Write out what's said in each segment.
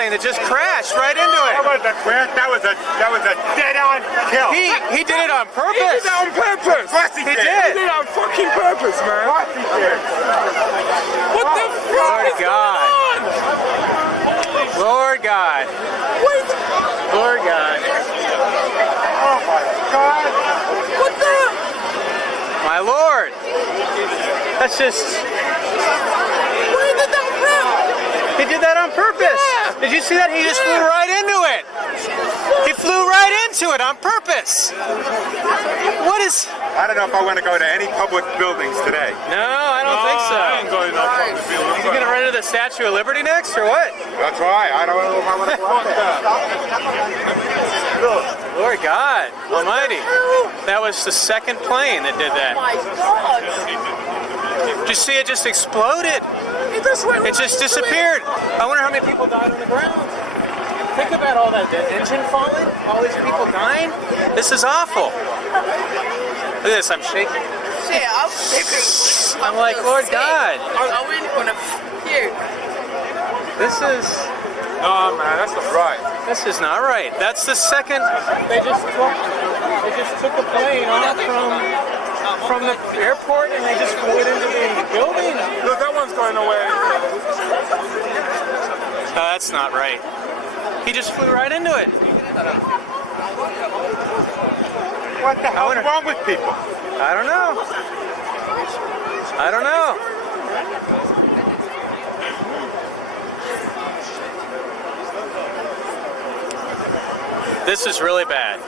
airplane that just crashed right into it. That was a crash. That was a dead-on kill. He did it on purpose. He did that on purpose. Of course he He did. did. He did it on fucking purpose, man. Of course he did. What the fuck Lord is God. going on? Lord God. Wait, Lord God. Oh my God. what the? My Lord. That's just... Where did that from? He did that on purpose. Yeah. Did you see that? He just flew right into it. He flew right into it on purpose. What is... I don't know if I want to go to any public buildings today. No, I don't think so. I ain't going to public building. You gonna run into the Statue of Liberty next, or what? That's right. I don't know if I want to go out there. Lord God Almighty. That was the second plane that did that. My God. Did you see it just exploded? It just went It just right into disappeared. I wonder how many people died on the ground. Think about all that. The engine falling, all these people dying. This is awful. Look at this, I'm shaking. Shit, I'm shaking. I'm like, Lord God. I really wanna puke. This is... No, man, that's not right. This is not right. That's the second they just took a plane off from the airport and they just flew it into the building. Look, that one's going away. Oh, that's not right. He just flew right into it. What the hell is wrong with people? I don't know. I don't know. This is really bad.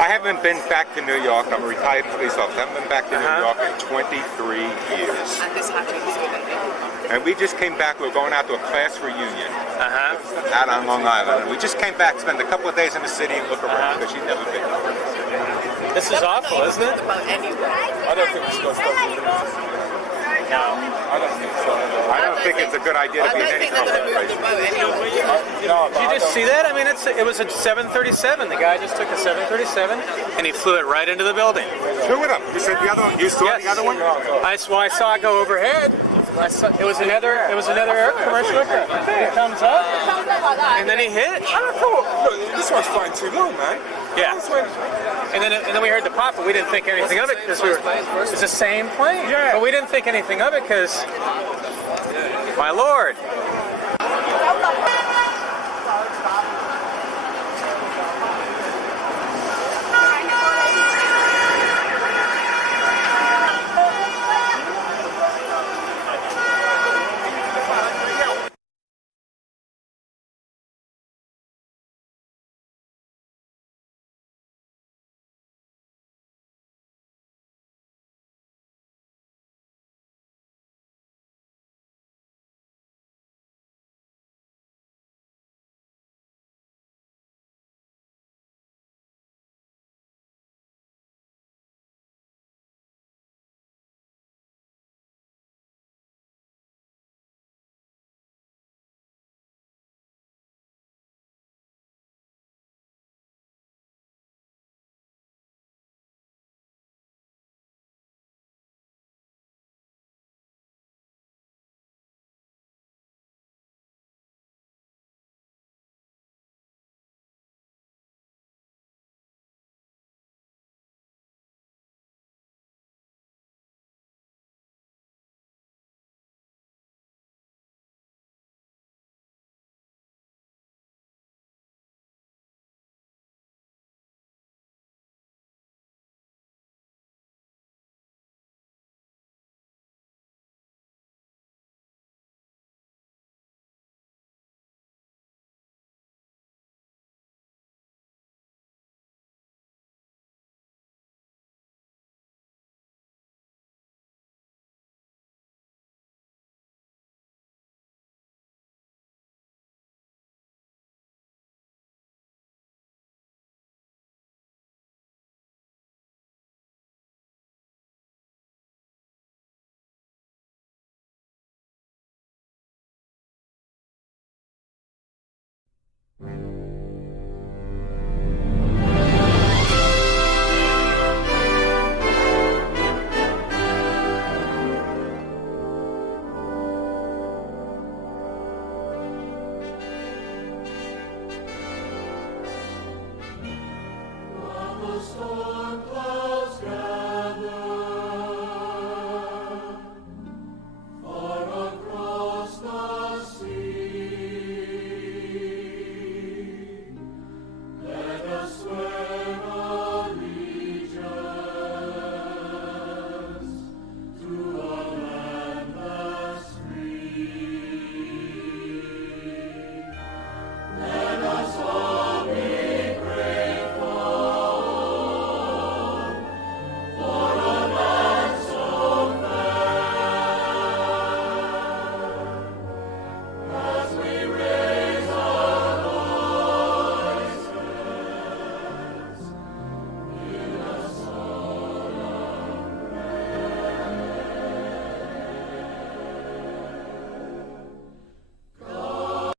I haven't been back to New York. I'm a retired police officer. I haven't been back to New York in 23 years. And this happens. And we just came back. We were going out to a class reunion Uh-huh. out on Long Island. And we just came back, spent a couple of days in the city and look around because she'd never been. This is awful, isn't it? About anywhere. I don't think we should go stop moving. No. I don't think so. I don't think it's a good idea I to be in don't any think they're gonna public move the place. boat anywhere. No, Did you just see that? I mean, it was a 737. The guy just took a 737 and he flew it right into the building. Two of them. You said the other one. You saw Yes. the other one? I saw it go overhead. It was another commercial aircraft. He comes up and then he hit. I thought, look, this one's flying too low, man. Yeah. This one, And then we heard the pop, but we didn't think anything of it because it's the same plane. Yeah. But we didn't think anything of it because, my Lord. Mm-hmm.